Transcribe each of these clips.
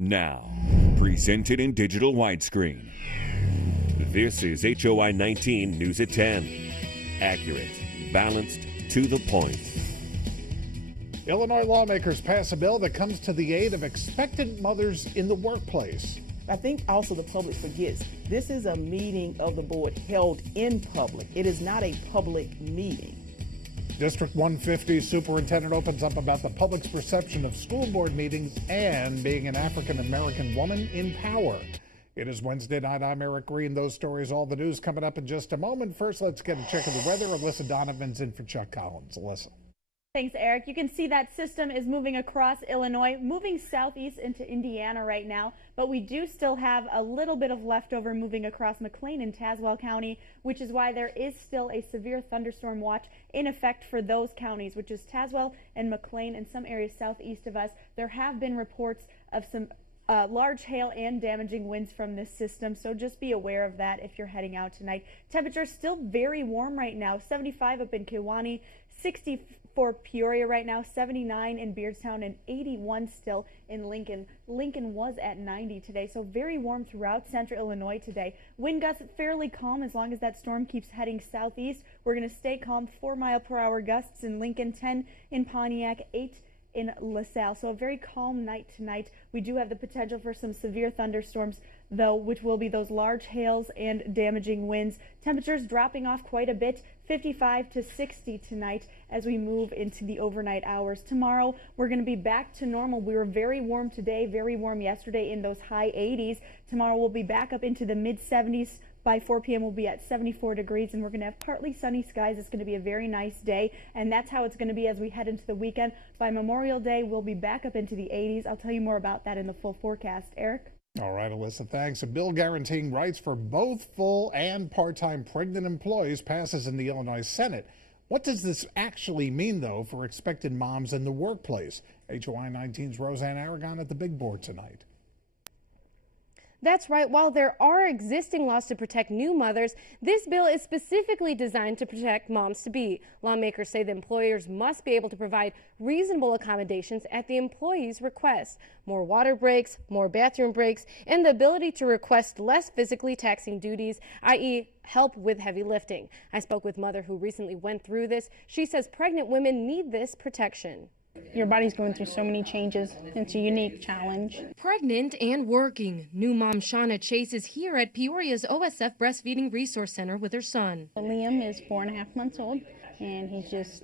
Now, presented in digital widescreen. This is HOI 19 News at 10. Accurate, balanced, to the point. Illinois lawmakers pass a bill that comes to the aid of expectant mothers in the workplace. I think also the public forgets this is a meeting of the board held in public. It is not a public meeting. District 150 superintendent opens up about the public's perception of school board meetings and being an African-American woman in power. It is Wednesday night. I'm Eric Greene. Those stories, all the news coming up in just a moment. First, let's get a check of the weather. Alyssa Donovan's in for Chuck Collins. Alyssa. Thanks, Eric. You can see that system is moving across Illinois, moving southeast into Indiana right now, but we do still have a little bit of leftover moving across McLean and Tazewell County, which is why there is still a severe thunderstorm watch in effect for those counties, which is Tazewell and McLean and some areas southeast of us. There have been reports of some large hail and damaging winds from this system, so just be aware of that if you're heading out tonight. Temperatures still very warm right now, 75 up in Kewanee, 60 for Peoria right now, 79 in Beardstown, and 81 still in Lincoln. Lincoln was at 90 today, so very warm throughout central Illinois today. Wind gusts fairly calm as long as that storm keeps heading southeast. We're going to stay calm, 4-mile-per-hour gusts in Lincoln, 10 in Pontiac, 8 in LaSalle. So a very calm night tonight. We do have the potential for some severe thunderstorms, though, which will be those large hails and damaging winds. Temperatures dropping off quite a bit, 55 to 60 tonight as we move into the overnight hours. Tomorrow, we're going to be back to normal. We were very warm today, very warm yesterday in those high 80s. Tomorrow, we'll be back up into the mid 70s. By 4 p.m. we'll be at 74 degrees, and we're going to have partly sunny skies. It's going to be a very nice day, and that's how it's going to be as we head into the weekend. By Memorial Day, we'll be back up into the 80s. I'll tell you more about that in the full forecast. Eric? All right, Alyssa, thanks. A bill guaranteeing rights for both full and part-time pregnant employees passes in the Illinois Senate. What does this actually mean, though, for expectant moms in the workplace? HOI 19's Roseanne Aragon at the big board tonight. That's right. While there are existing laws to protect new mothers, this bill is specifically designed to protect moms-to-be. Lawmakers say the employers must be able to provide reasonable accommodations at the employee's request. More water breaks, more bathroom breaks, and the ability to request less physically taxing duties, i.e., help with heavy lifting. I spoke with a mother who recently went through this. She says pregnant women need this protection. Your body's going through so many changes. It's a unique challenge. Pregnant and working. New mom Shauna Chase is here at Peoria's OSF Breastfeeding Resource Center with her son. Liam is 4.5 months old, and he's just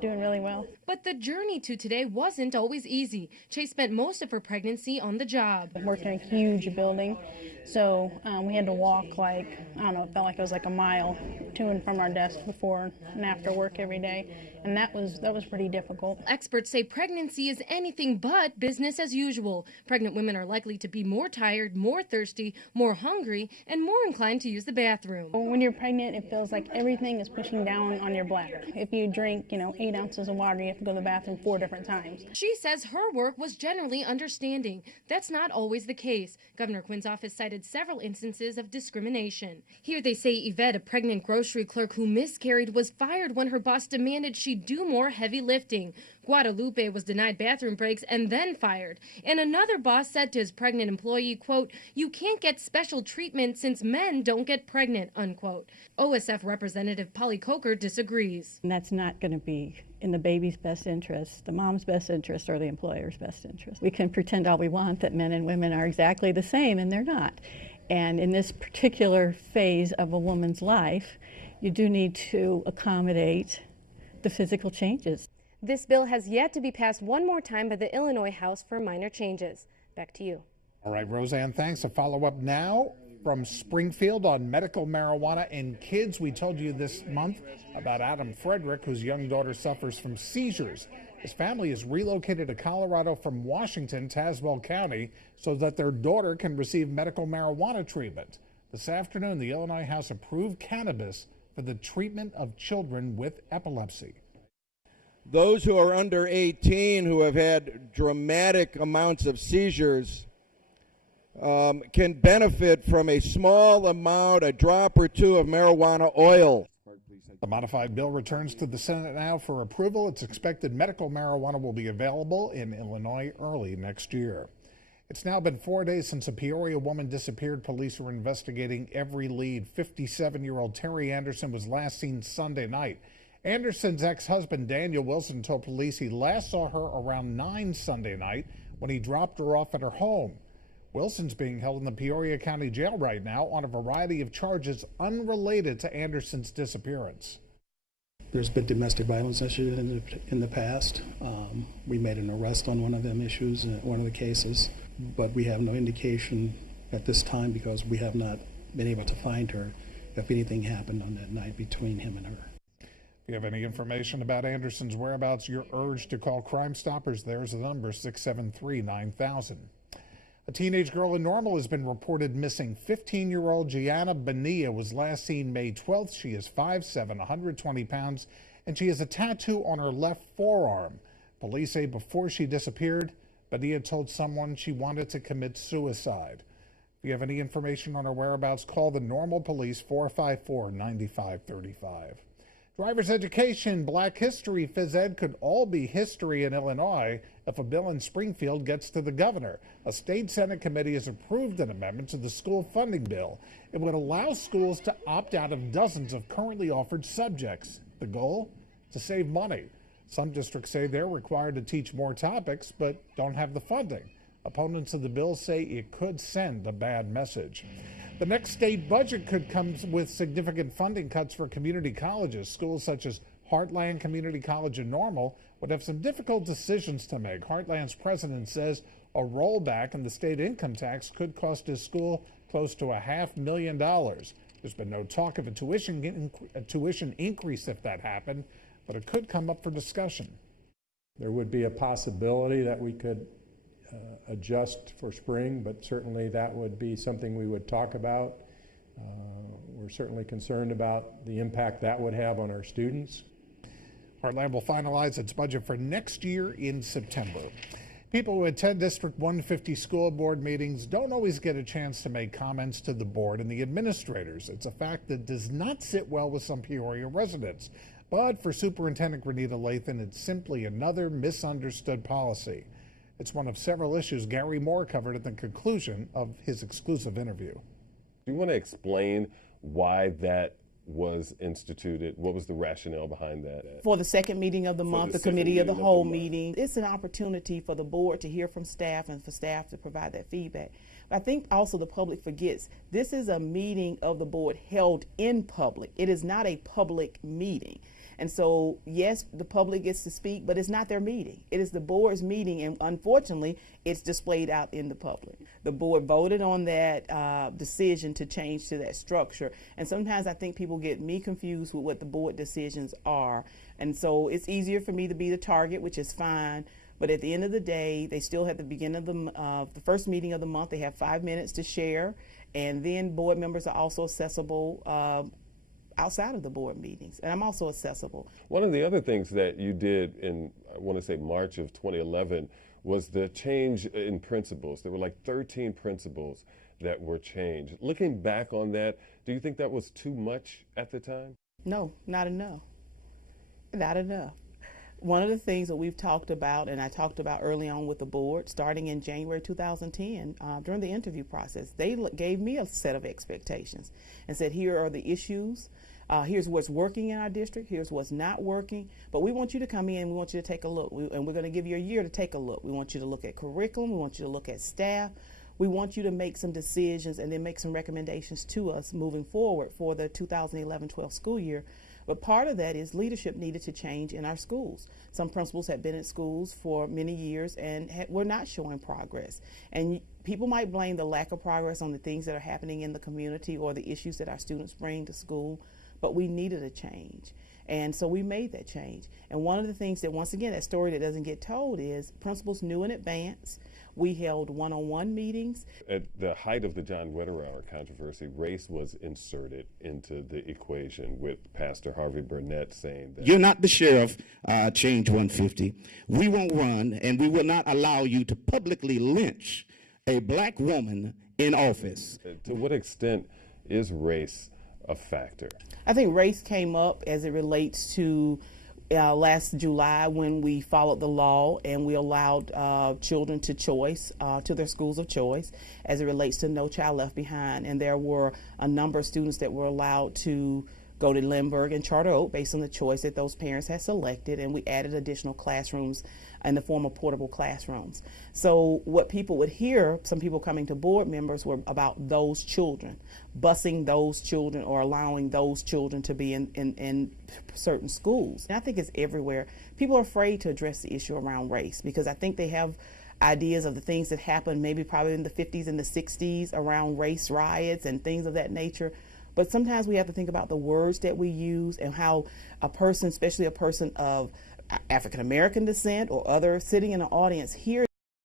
doing really well. But the journey to today wasn't always easy. Chase spent most of her pregnancy on the job. I worked in a huge building, so we had to walk it felt like it was like a mile to and from our desk before and after work every day, and that was pretty difficult. Experts say pregnancy is anything but business as usual. Pregnant women are likely to be more tired, more thirsty, more hungry, and more inclined to use the bathroom. When you're pregnant, it feels like everything is pushing down on your bladder. If you drink, 8 ounces of water, you have to go to the bathroom 4 different times. She says her work was generally understanding. That's not always the case. Governor Quinn's office cited several instances of discrimination. Here they say Yvette, a pregnant grocery clerk who miscarried, was fired when her boss demanded she do more heavy lifting. Guadalupe was denied bathroom breaks and then fired. And another boss said to his pregnant employee, quote, "You can't get special treatment since men don't get pregnant," unquote. OSF Representative Polly Coker disagrees. And that's not going to be in the baby's best interest, the mom's best interest, or the employer's best interest. We can pretend all we want that men and women are exactly the same, and they're not. And in this particular phase of a woman's life, you do need to accommodate the physical changes. This bill has yet to be passed one more time by the Illinois House for minor changes. Back to you. All right, Roseanne, thanks. A follow-up now from Springfield on medical marijuana in kids. We told you this month about Adam Frederick, whose young daughter suffers from seizures. His family is relocated to Colorado from Washington, Tazewell County, so that their daughter can receive medical marijuana treatment. This afternoon, the Illinois House approved cannabis for the treatment of children with epilepsy. Those who are under 18 who have had dramatic amounts of seizures can benefit from a small amount, a drop or two of marijuana oil. The modified bill returns to the Senate now for approval. It's expected medical marijuana will be available in Illinois early next year. It's now been 4 days since a Peoria woman disappeared. Police are investigating every lead. 57-year-old Terry Anderson was last seen Sunday night. Anderson's ex-husband, Daniel Wilson, told police he last saw her around 9 Sunday night when he dropped her off at her home. Wilson's being held in the Peoria County Jail right now on a variety of charges unrelated to Anderson's disappearance. There's been domestic violence issues in the past. We made an arrest on one of them issues, one of the cases, but we have no indication at this time because we have not been able to find her if anything happened on that night between him and her. If you have any information about Anderson's whereabouts, you're urged to call Crime Stoppers. There's the number, 673-9000. A teenage girl in Normal has been reported missing. 15-year-old Gianna Bonilla was last seen May 12th. She is 5'7", 120 pounds, and she has a tattoo on her left forearm. Police say before she disappeared, Bonilla told someone she wanted to commit suicide. If you have any information on her whereabouts, call the Normal Police, 454-9535. Driver's education, Black history, phys ed could all be history in Illinois if a bill in Springfield gets to the governor. A state Senate committee has approved an amendment to the school funding bill. It would allow schools to opt out of dozens of currently offered subjects. The goal? To save money. Some districts say they're required to teach more topics but don't have the funding. Opponents of the bill say it could send a bad message. The next state budget could come with significant funding cuts for community colleges. Schools such as Heartland Community College in Normal would have some difficult decisions to make. Heartland's president says a rollback in the state income tax could cost his school close to $500,000. There's been no talk of a tuition increase if that happened, but it could come up for discussion. There would be a possibility that we could adjust for spring, but certainly that would be something we would talk about. We're certainly concerned about the impact that would have on our students. Heartland will finalize its budget for next year in September. People who attend District 150 school board meetings don't always get a chance to make comments to the board and the administrators. It's a fact that does not sit well with some Peoria residents. But for Superintendent Greene, it's simply another misunderstood policy. It's one of several issues Gary Moore covered at the conclusion of his exclusive interview. Do you want to explain why that was instituted? What was the rationale behind that? For the second meeting of the month, the committee of the whole meeting, it's an opportunity for the board to hear from staff and for staff to provide that feedback. But I think also the public forgets this is a meeting of the board held in public. It is not a public meeting. And so, yes, the public gets to speak, but it's not their meeting. It is the board's meeting, and unfortunately, it's displayed out in the public. The board voted on that decision to change to that structure, and sometimes I think people get me confused with what the board decisions are. And so it's easier for me to be the target, which is fine, but at the end of the day, they still have the beginning of the first meeting of the month. They have 5 minutes to share, and then board members are also accessible outside of the board meetings, and I'm also accessible. One of the other things that you did in, I want to say March of 2011, was the change in principles. There were like 13 principles that were changed. Looking back on that, do you think that was too much at the time? No, not enough. Not enough. One of the things that we've talked about, and I talked about early on with the board, starting in January 2010, during the interview process, they gave me a set of expectations and said, here are the issues. Here's what's working in our district. Here's what's not working. But we want you to come in. We want you to take a look. And we're going to give you a year to take a look. We want you to look at curriculum. We want you to look at staff. We want you to make some decisions and then make some recommendations to us moving forward for the 2011-12 school year. But part of that is leadership needed to change in our schools. Some principals have been at schools for many years and were not showing progress. And people might blame the lack of progress on the things that are happening in the community or the issues that our students bring to school, but we needed a change. And so we made that change. And one of the things that, once again, that story that doesn't get told is principals knew in advance. We held one-on-one meetings. At the height of the John Wetterauer controversy, race was inserted into the equation with Pastor Harvey Burnett saying that you're not the sheriff, change 150. We won't run, and we will not allow you to publicly lynch a black woman in office. To what extent is race a factor? I think race came up as it relates to last July when we followed the law and we allowed children to choice, to their schools of choice as it relates to No Child Left Behind. And there were a number of students that were allowed to go to Lindbergh and Charter Oak based on the choice that those parents had selected, and we added additional classrooms in the form of portable classrooms. So what people would hear, some people coming to board members, were about those children, busing those children or allowing those children to be in certain schools. And I think it's everywhere. People are afraid to address the issue around race because I think they have ideas of the things that happened maybe probably in the 50s and the 60s around race riots and things of that nature. But sometimes we have to think about the words that we use and how a person, especially a person of African American descent or other, sitting in an audience, hears